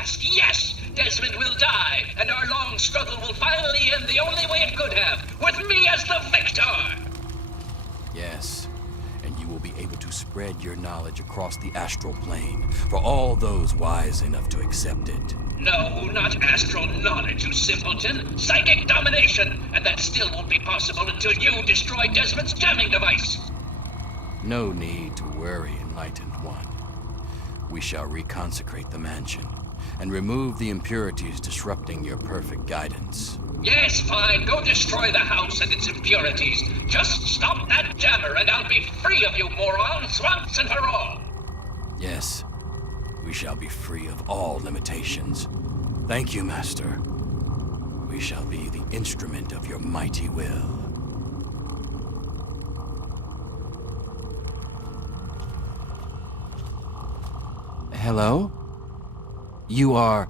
last, yes, Desmond will die, and our long struggle will finally end the only way it could have, with me as the victor! Yes, and you will be able to spread your knowledge across the astral plane for all those wise enough to accept it. No, not astral knowledge, you simpleton. Psychic domination, and that still won't be possible until you destroy Desmond's jamming device. No need to worry, Enlightened One. We shall reconsecrate the mansion and remove the impurities disrupting your perfect guidance. Yes, fine. Go destroy the house and its impurities. Just stop that jammer and I'll be free of you morons once and for all. Yes, we shall be free of all limitations. Thank you, Master. We shall be the instrument of your mighty will. Hello? You are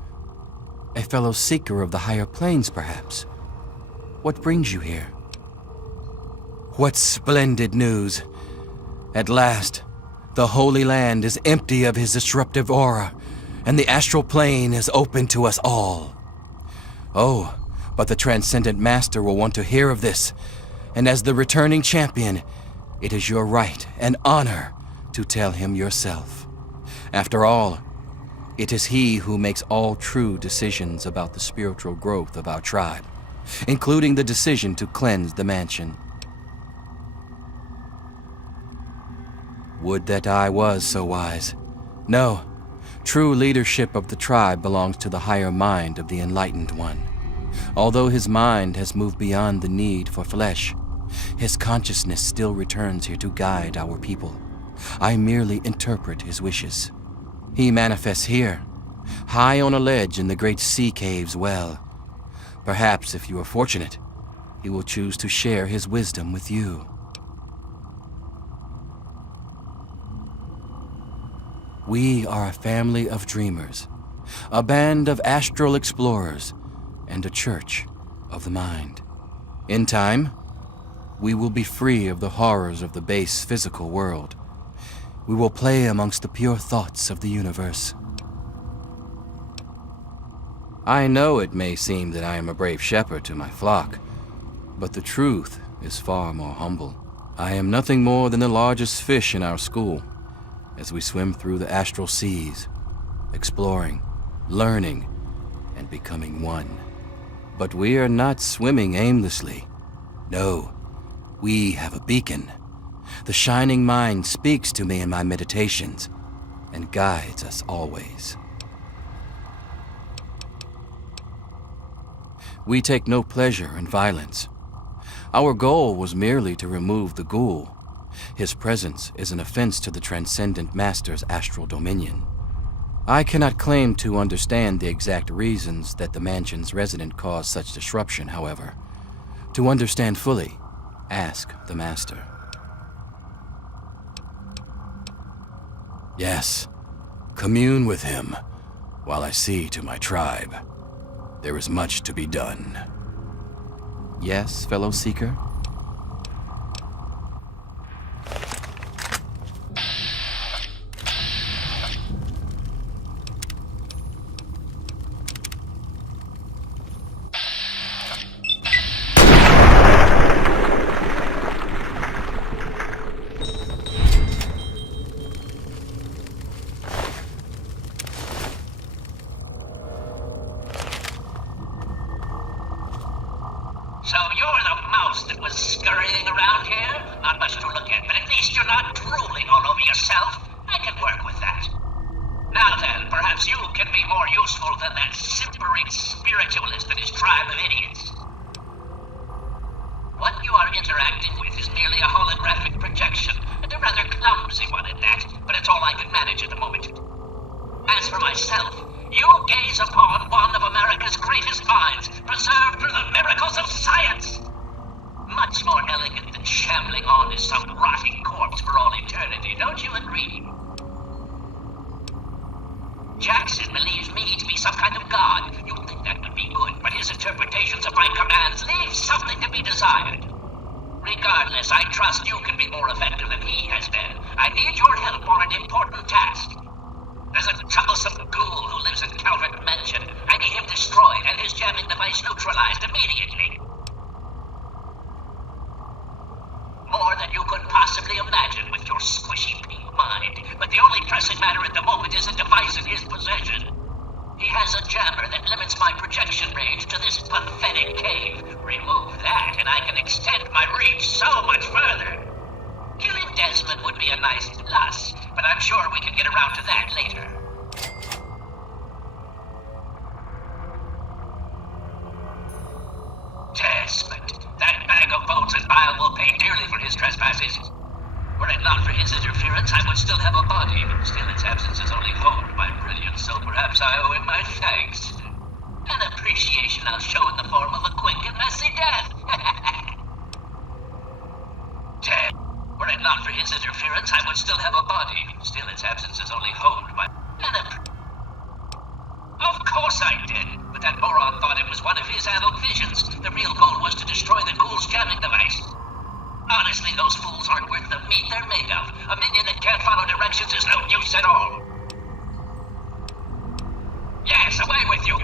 a fellow seeker of the higher planes, perhaps? What brings you here? What splendid news! At last, the Holy Land is empty of his disruptive aura, and the astral plane is open to us all. Oh, but the Transcendent Master will want to hear of this, and as the returning champion, it is your right and honor to tell him yourself. After all, it is he who makes all true decisions about the spiritual growth of our tribe, including the decision to cleanse the mansion. Would that I was so wise. No, true leadership of the tribe belongs to the higher mind of the Enlightened One. Although his mind has moved beyond the need for flesh, his consciousness still returns here to guide our people. I merely interpret his wishes. He manifests here, high on a ledge in the great sea cave's well. Perhaps, if you are fortunate, he will choose to share his wisdom with you. We are a family of dreamers, a band of astral explorers, and a church of the mind. In time, we will be free of the horrors of the base physical world. We will play amongst the pure thoughts of the universe. I know it may seem that I am a brave shepherd to my flock, but the truth is far more humble. I am nothing more than the largest fish in our school, as we swim through the astral seas, exploring, learning, and becoming one. But we are not swimming aimlessly. No, we have a beacon. The shining mind speaks to me in my meditations and guides us always. We take no pleasure in violence. Our goal was merely to remove the ghoul. His presence is an offense to the Transcendent Master's astral dominion. I cannot claim to understand the exact reasons that the mansion's resident caused such disruption, however. To understand fully, ask the Master. Yes, commune with him, while I see to my tribe. There is much to be done. Yes, fellow seeker? So you're the mouse that was scurrying around here? Not much to look at, but at least you're not drooling all over yourself. I can work with that. Now then, perhaps you can be more useful than that simpering spiritualist and his tribe of idiots. What you are interacting with is merely a holographic projection, and a rather clumsy one at that, but it's all I can manage at the moment. As for myself, you gaze upon one of America's greatest minds, preserved through the miracles of science. Much more elegant than shambling on as some rotting corpse for all eternity, don't you agree? Jackson believes me to be some kind of god. You'd think that would be good, but his interpretations of my commands leave something to be desired. Regardless, I trust you can be more effective than he has been. I need your help on an important task. There's a troublesome ghoul who lives in Calvert jamming device neutralized immediately. More than you could possibly imagine with your squishy pink mind. But the only pressing matter at the moment is a device in his possession. He has a jammer that limits my projection range to this pathetic cave. Remove that, and I can extend my reach so much further. Killing Desmond would be a nice plus, but I'm sure we can get around to that later. Desmond, that bag of bones and bile will pay dearly for his trespasses. Were it not for his interference, I would still have a body, but still its absence is only honed my brilliance, so perhaps I owe him my thanks. An appreciation I'll show in the form of a quick and messy death. Were it not for his interference, I would still have a body, but still its absence is only honed by Of course I did, but that moron thought it was one of his adult visions. The real goal was to destroy the ghoul's jamming device. Honestly, those fools aren't worth the meat they're made of. A minion that can't follow directions is no use at all. Yes, away with you!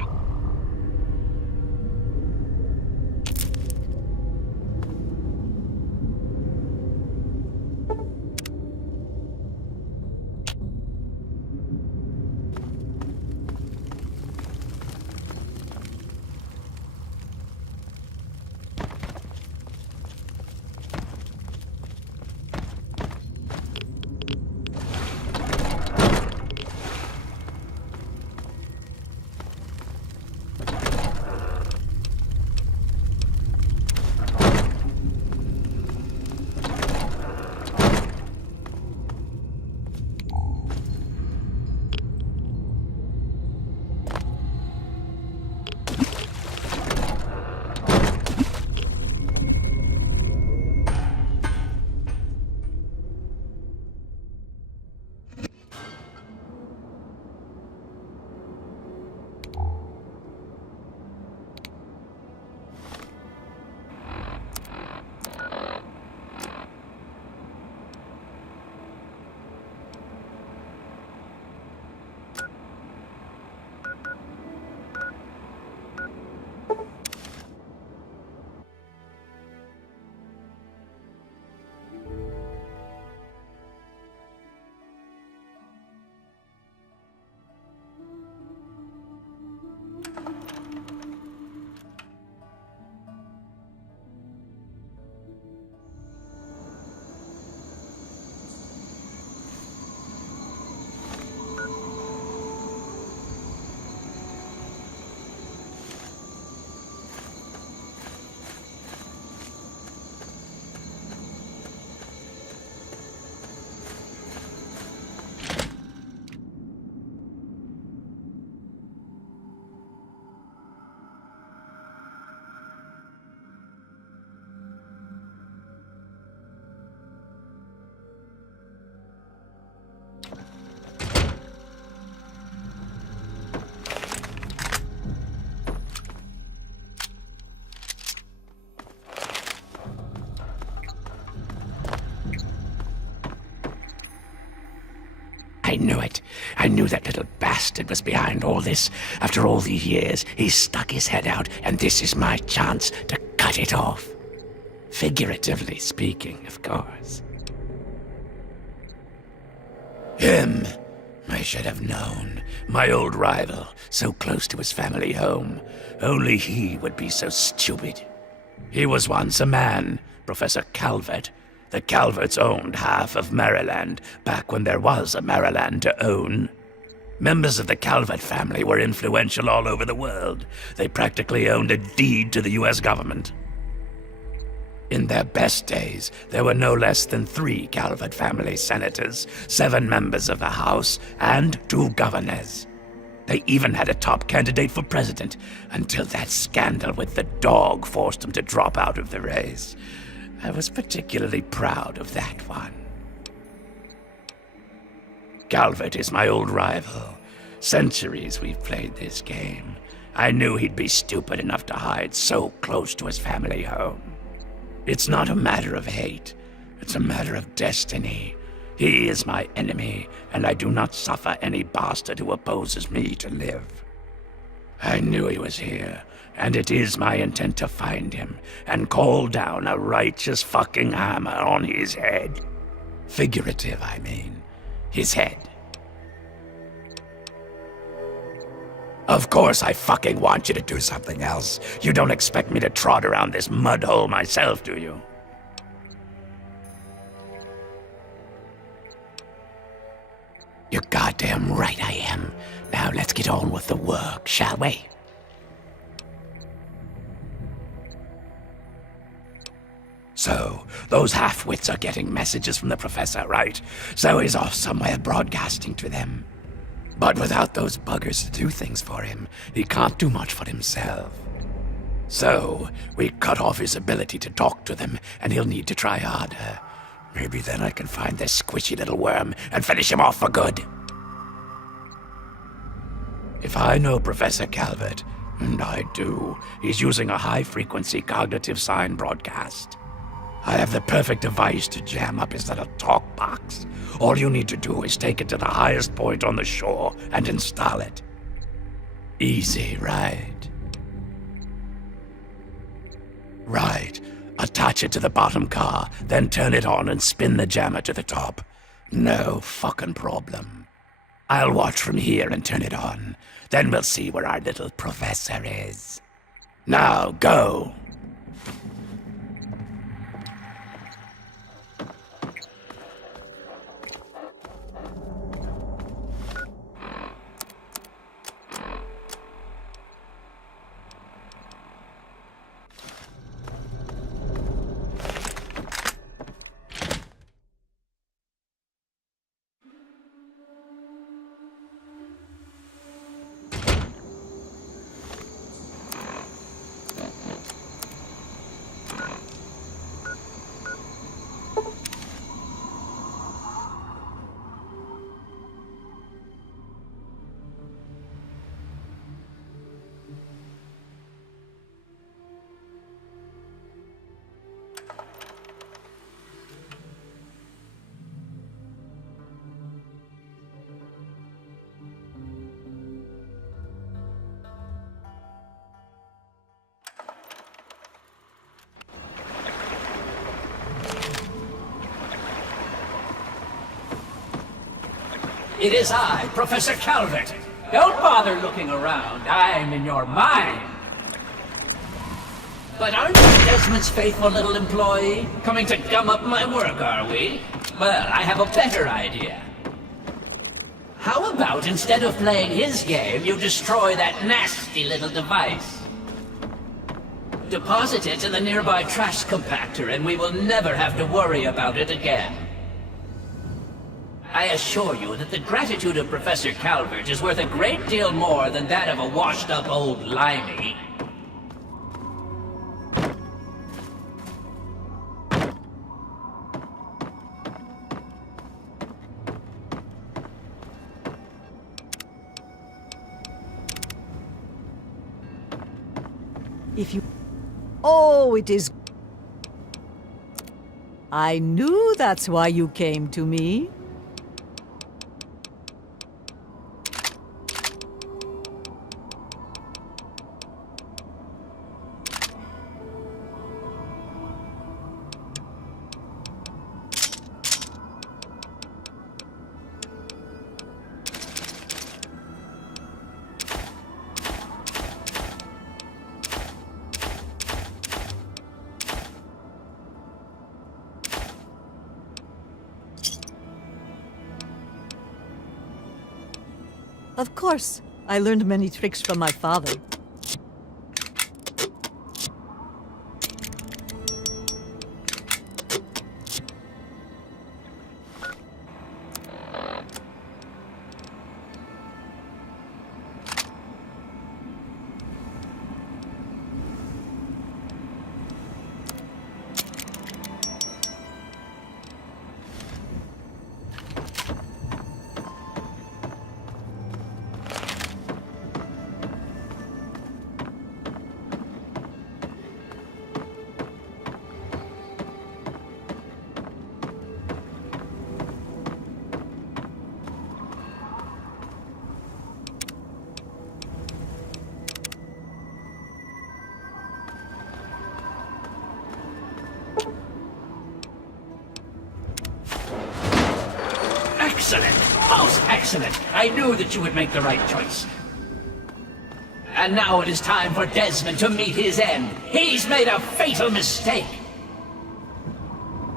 I knew it. I knew that little bastard was behind all this. After all these years, he's stuck his head out, and this is my chance to cut it off. Figuratively speaking, of course. Him! I should have known. My old rival, so close to his family home. Only he would be so stupid. He was once a man, Professor Calvert. The Calverts owned half of Maryland, back when there was a Maryland to own. Members of the Calvert family were influential all over the world. They practically owned a deed to the U.S. government. In their best days, there were no less than 3 Calvert family senators, 7 members of the House, and 2 governors. They even had a top candidate for president, until that scandal with the dog forced them to drop out of the race. I was particularly proud of that one. Calvert is my old rival. Centuries we've played this game. I knew he'd be stupid enough to hide so close to his family home. It's not a matter of hate. It's a matter of destiny. He is my enemy, and I do not suffer any bastard who opposes me to live. I knew he was here, and it is my intent to find him and call down a righteous fucking hammer on his head. Figurative, I mean. His head. Of course I fucking want you to do something else. You don't expect me to trot around this mud hole myself, do you? You're goddamn right I am. Now let's get on with the work, shall we? So, those half-wits are getting messages from the professor, right? So he's off somewhere broadcasting to them. But without those buggers to do things for him, he can't do much for himself. So, we cut off his ability to talk to them, and he'll need to try harder. Maybe then I can find this squishy little worm and finish him off for good. If I know Professor Calvert, and I do, he's using a high-frequency cognitive sign broadcast. I have the perfect device to jam up his little talk box. All you need to do is take it to the highest point on the shore and install it. Easy, right? Right. Attach it to the bottom car, then turn it on and spin the jammer to the top. No fucking problem. I'll watch from here and turn it on. Then we'll see where our little professor is. Now, go! It is I, Professor Calvert. Don't bother looking around. I'm in your mind. But aren't you Desmond's faithful little employee? Coming to gum up my work, are we? Well, I have a better idea. How about instead of playing his game, you destroy that nasty little device? Deposit it in the nearby trash compactor and we will never have to worry about it again. I assure you that the gratitude of Professor Calvert is worth a great deal more than that of a washed-up old limey. If you... Oh, it is... I knew that's why you came to me. Of course, I learned many tricks from my father. Excellent! Most excellent! I knew that you would make the right choice. And now it is time for Desmond to meet his end. He's made a fatal mistake.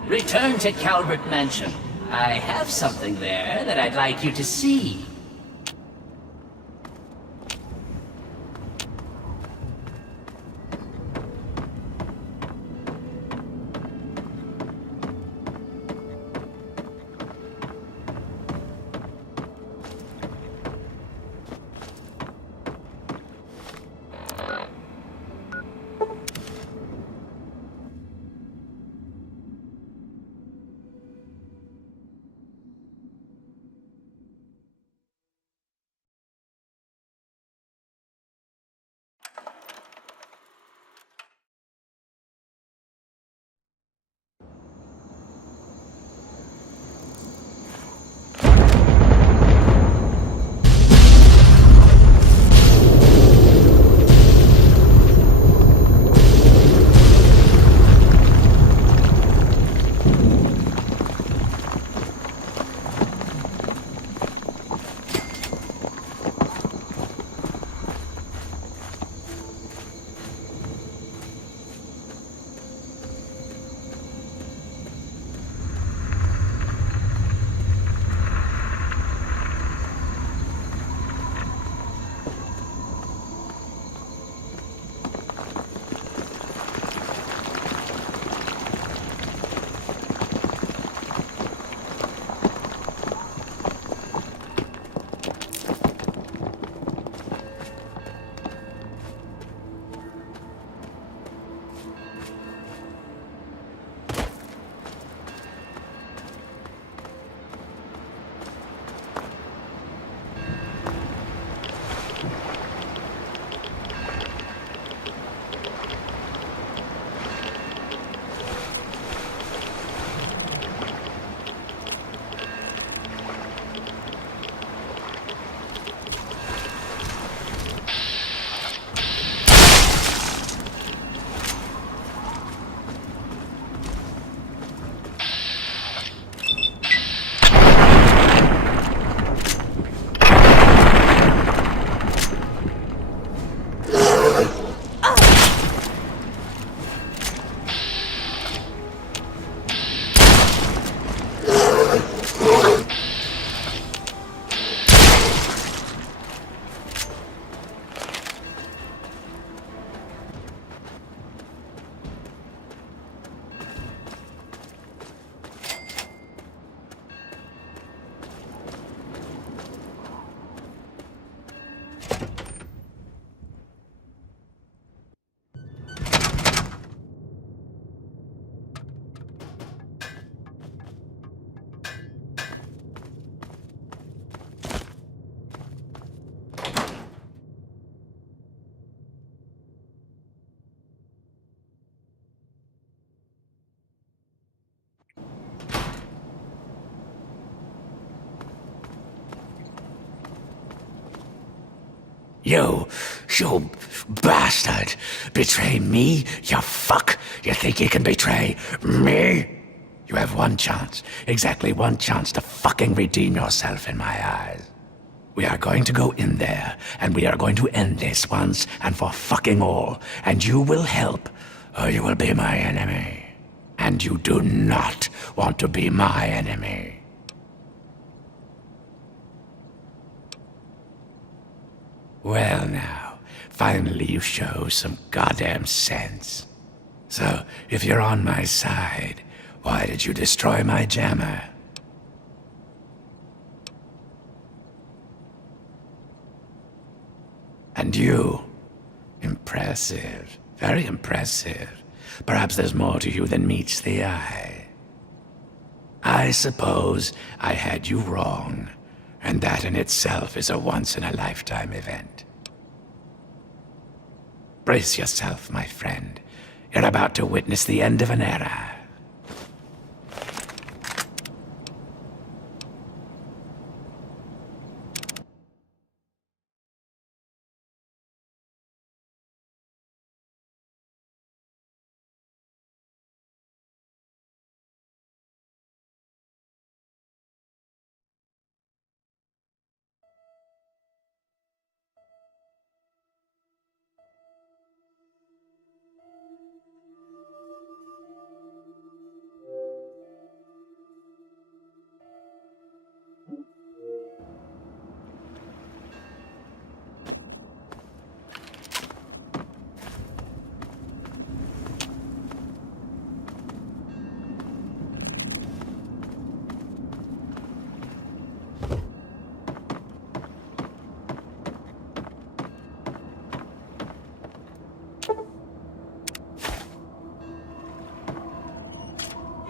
Return to Calvert Mansion. I have something there that I'd like you to see. You bastard! Betray me, you fuck! You think you can betray me? You have one chance, exactly one chance to fucking redeem yourself in my eyes. We are going to go in there, and we are going to end this once and for fucking all, and you will help, or you will be my enemy. And you do not want to be my enemy. Well now, finally you show some goddamn sense. So, if you're on my side, why did you destroy my jammer? And you? Impressive. Very impressive. Perhaps there's more to you than meets the eye. I suppose I had you wrong, and that in itself is a once-in-a-lifetime event. Brace yourself, my friend. You're about to witness the end of an era.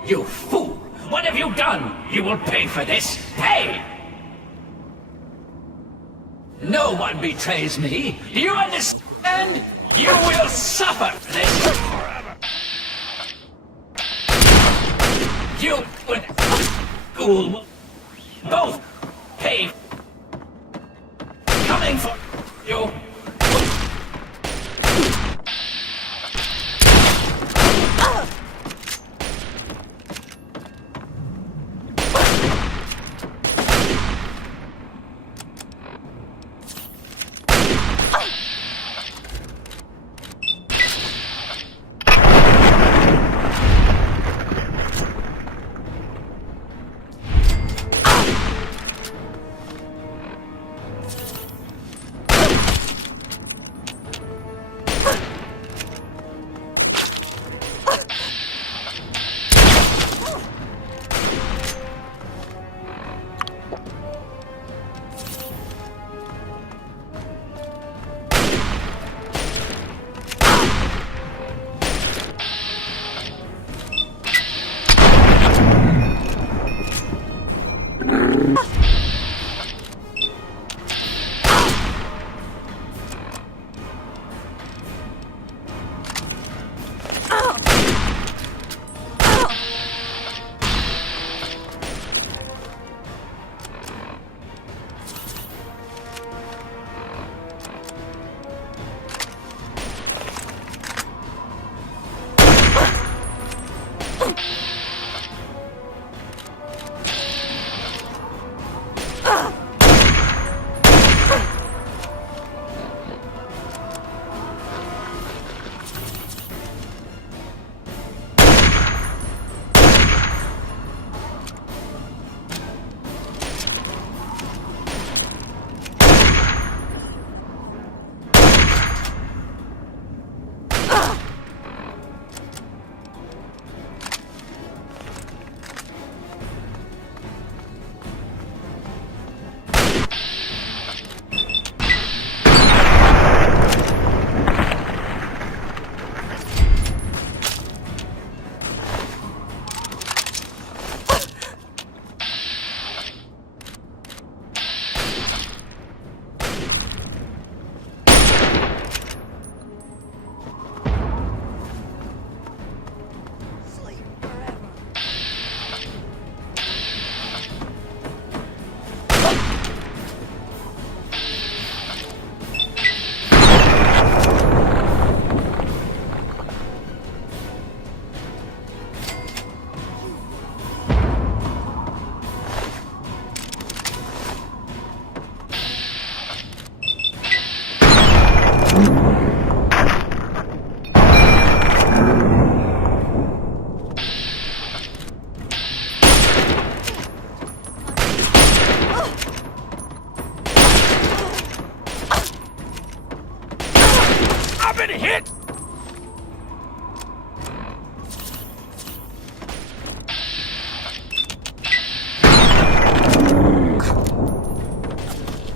You fool! What have you done? You will pay for this! Pay! No one betrays me! Do you understand? You will suffer for this forever! You and Ghoul will both pay. Coming for you!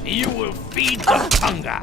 You will feed the hunger.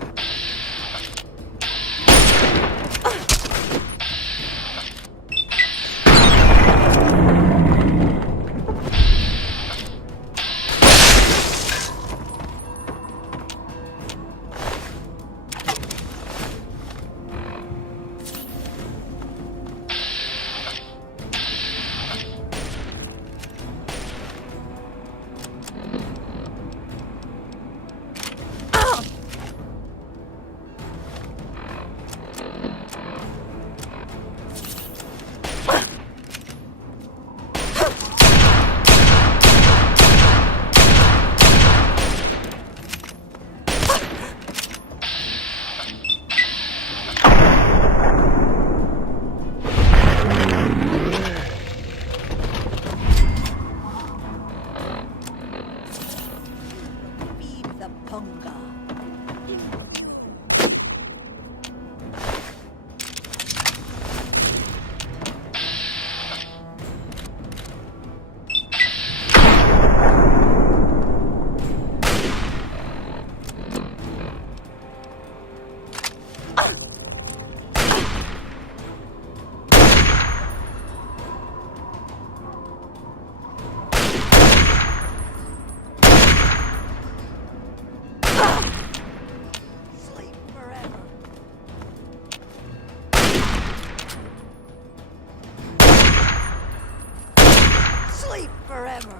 forever.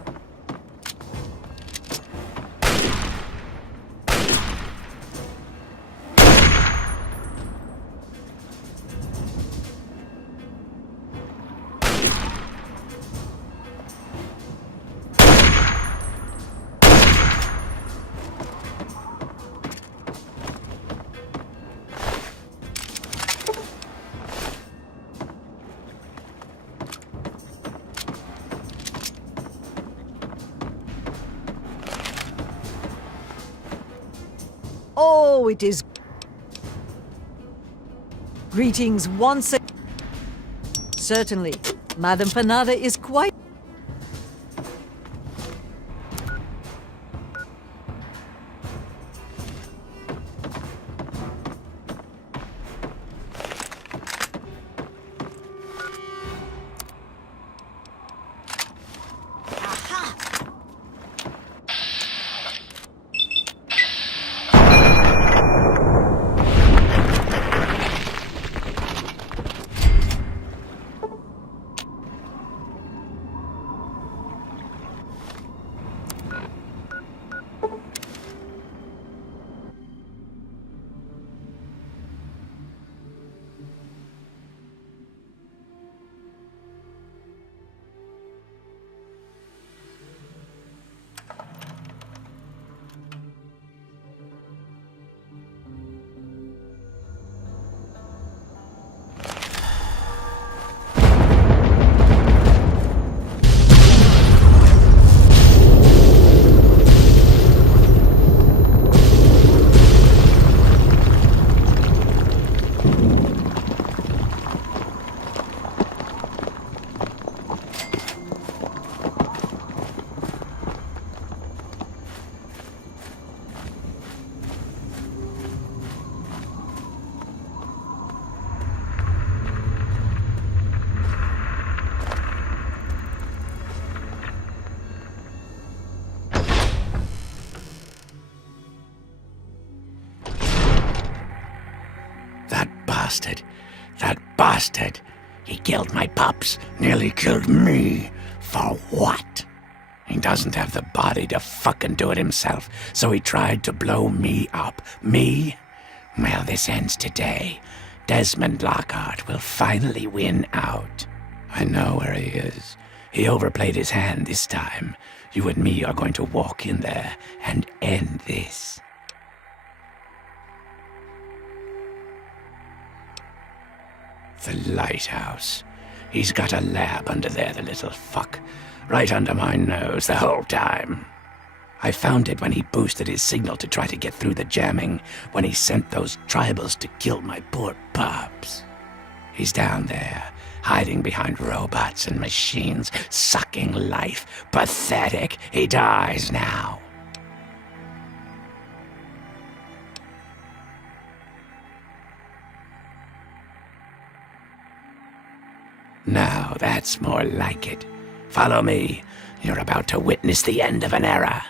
Oh, it is. Greetings once again. Certainly, Madame Panada is quite. That bastard. He killed my pups, nearly killed me. For what? He doesn't have the body to fucking do it himself, so he tried to blow me up. Me? Well, this ends today. Desmond Lockhart will finally win out. I know where he is. He overplayed his hand this time. You and me are going to walk in there and end this. The lighthouse. He's got a lab under there, the little fuck. Right under my nose the whole time. I found it when he boosted his signal to try to get through the jamming, when he sent those tribals to kill my poor pups. He's down there, hiding behind robots and machines, sucking life. Pathetic. He dies now. Now that's more like it. Follow me. You're about to witness the end of an era.